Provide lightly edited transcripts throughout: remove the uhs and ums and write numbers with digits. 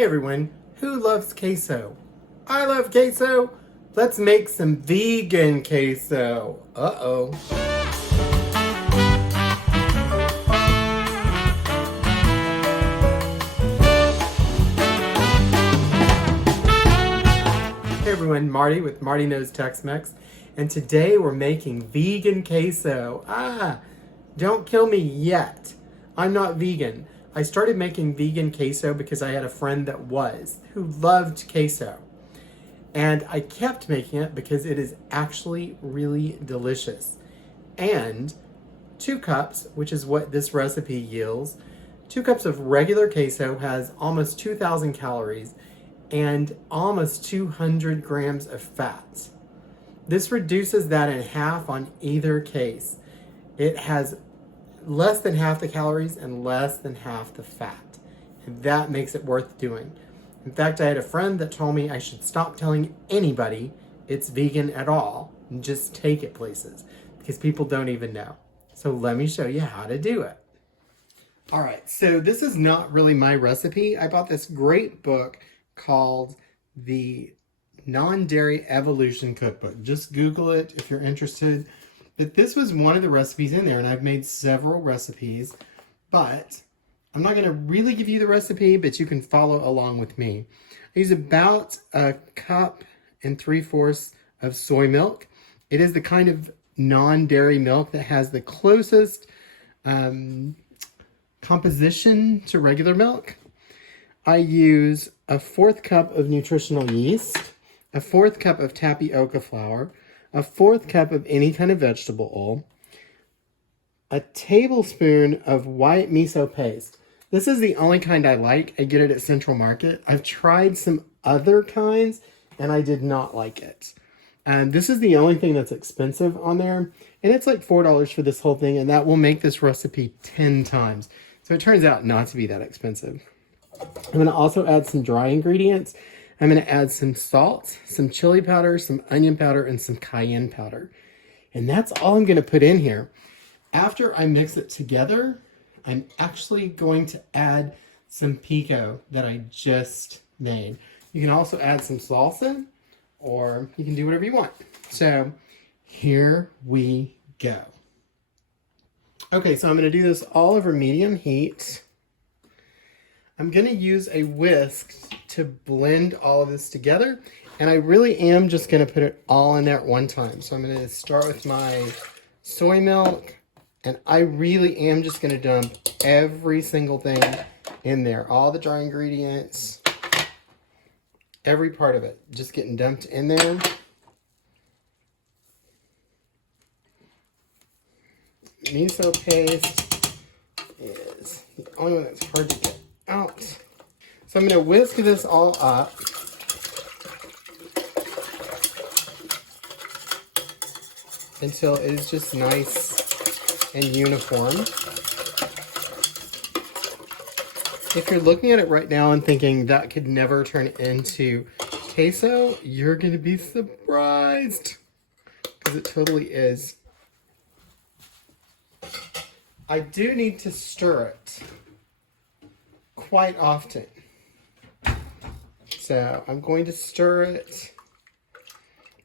Hey everyone, who loves queso? I love queso. Let's make some vegan queso. Uh-oh. Hey everyone, Marty with Marty Knows Tex-Mex, and today we're making vegan queso. Don't kill me yet. I'm not vegan. I started making vegan queso because I had a friend that was, who loved queso. And I kept making it because it is actually really delicious. And 2 cups, which is what this recipe yields, 2 cups of regular queso has almost 2,000 calories and almost 200 grams of fat. This reduces that in half on either case. It has less than half the calories and less than half the fat. And that makes it worth doing. In fact, I had a friend that told me I should stop telling anybody it's vegan at all and just take it places because people don't even know. So let me show you how to do it. All right, so this is not really my recipe. I bought this great book called the Non-Dairy Evolution Cookbook. Just Google it if you're interested. But this was one of the recipes in there, and I've made several recipes, but I'm not going to really give you the recipe, but you can follow along with me. I use about 1 cup and 3/4 of soy milk. It is the kind of non-dairy milk that has the closest composition to regular milk. I use a 1/4 cup of nutritional yeast, a 1/4 cup of tapioca flour, a 1/4 cup of any kind of vegetable oil, a tablespoon of white miso paste. This is the only kind I like. I get it at Central Market. I've tried some other kinds and I did not like it. And this is the only thing that's expensive on there. And it's like $4 for this whole thing, and that will make this recipe 10 times. So it turns out not to be that expensive. I'm going to also add some dry ingredients. I'm going to add some salt, some chili powder, some onion powder, and some cayenne powder. And that's all I'm going to put in here. After I mix it together, I'm actually going to add some pico that I just made. You can also add some salsa, or you can do whatever you want. So here we go. Okay, so I'm going to do this all over medium heat. I'm going to use a whisk to blend all of this together. And I really am just going to put it all in there at one time. So I'm going to start with my soy milk. And I really am just going to dump every single thing in there. All the dry ingredients. Every part of it. Just getting dumped in there. Miso paste is the only one that's hard to get out. So I'm going to whisk this all up. Until it is just nice and uniform. If you're looking at it right now and thinking that could never turn into queso, you're going to be surprised. Because it totally is. I do need to stir it quite often. So I'm going to stir it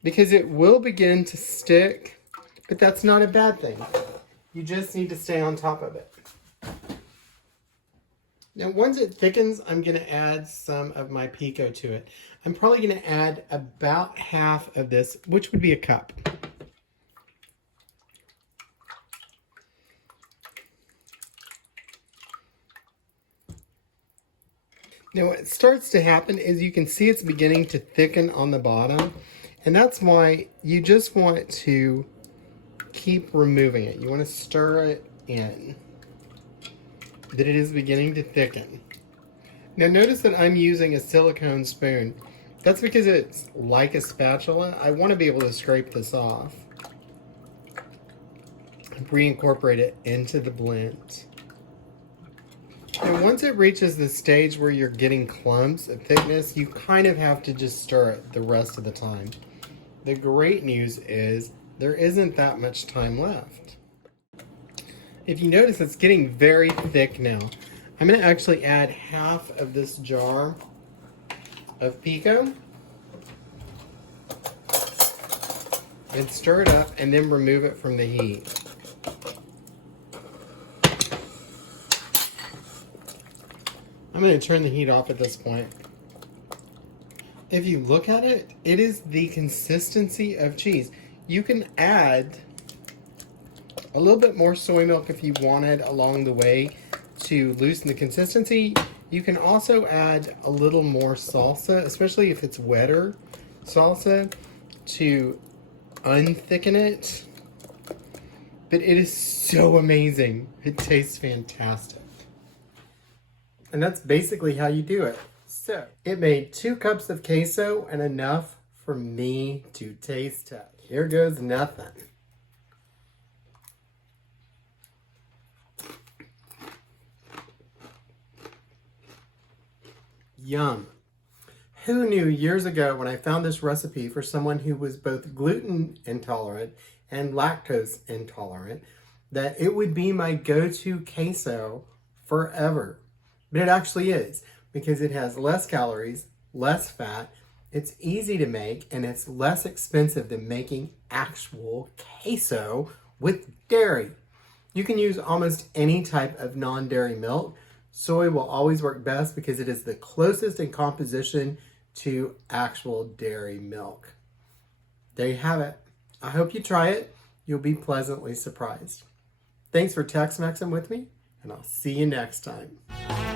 because it will begin to stick, but that's not a bad thing. You just need to stay on top of it. Now once it thickens, I'm going to add some of my pico to it. I'm probably going to add about half of this, which would be a cup. Now what starts to happen is you can see it's beginning to thicken on the bottom, and that's why you just want to keep removing it. You want to stir it in, that it is beginning to thicken. Now notice that I'm using a silicone spoon. That's because it's like a spatula. I want to be able to scrape this off and reincorporate it into the blend. And once it reaches the stage where you're getting clumps of thickness, you kind of have to just stir it the rest of the time. The great news is there isn't that much time left. If you notice, it's getting very thick now. I'm going to actually add half of this jar of pico and stir it up and then remove it from the heat. I'm going to turn the heat off at this point. If you look at it, it is the consistency of cheese. You can add a little bit more soy milk if you wanted along the way to loosen the consistency. You can also add a little more salsa, especially if it's wetter salsa, to unthicken it. But it is so amazing. It tastes fantastic. And that's basically how you do it. So, it made 2 cups of queso and enough for me to taste it. Here goes nothing. Yum. Who knew years ago when I found this recipe for someone who was both gluten intolerant and lactose intolerant that it would be my go-to queso forever. But it actually is, because it has less calories, less fat, it's easy to make, and it's less expensive than making actual queso with dairy. You can use almost any type of non-dairy milk. Soy will always work best because it is the closest in composition to actual dairy milk. There you have it. I hope you try it. You'll be pleasantly surprised. Thanks for Tex-Mexing with me, and I'll see you next time.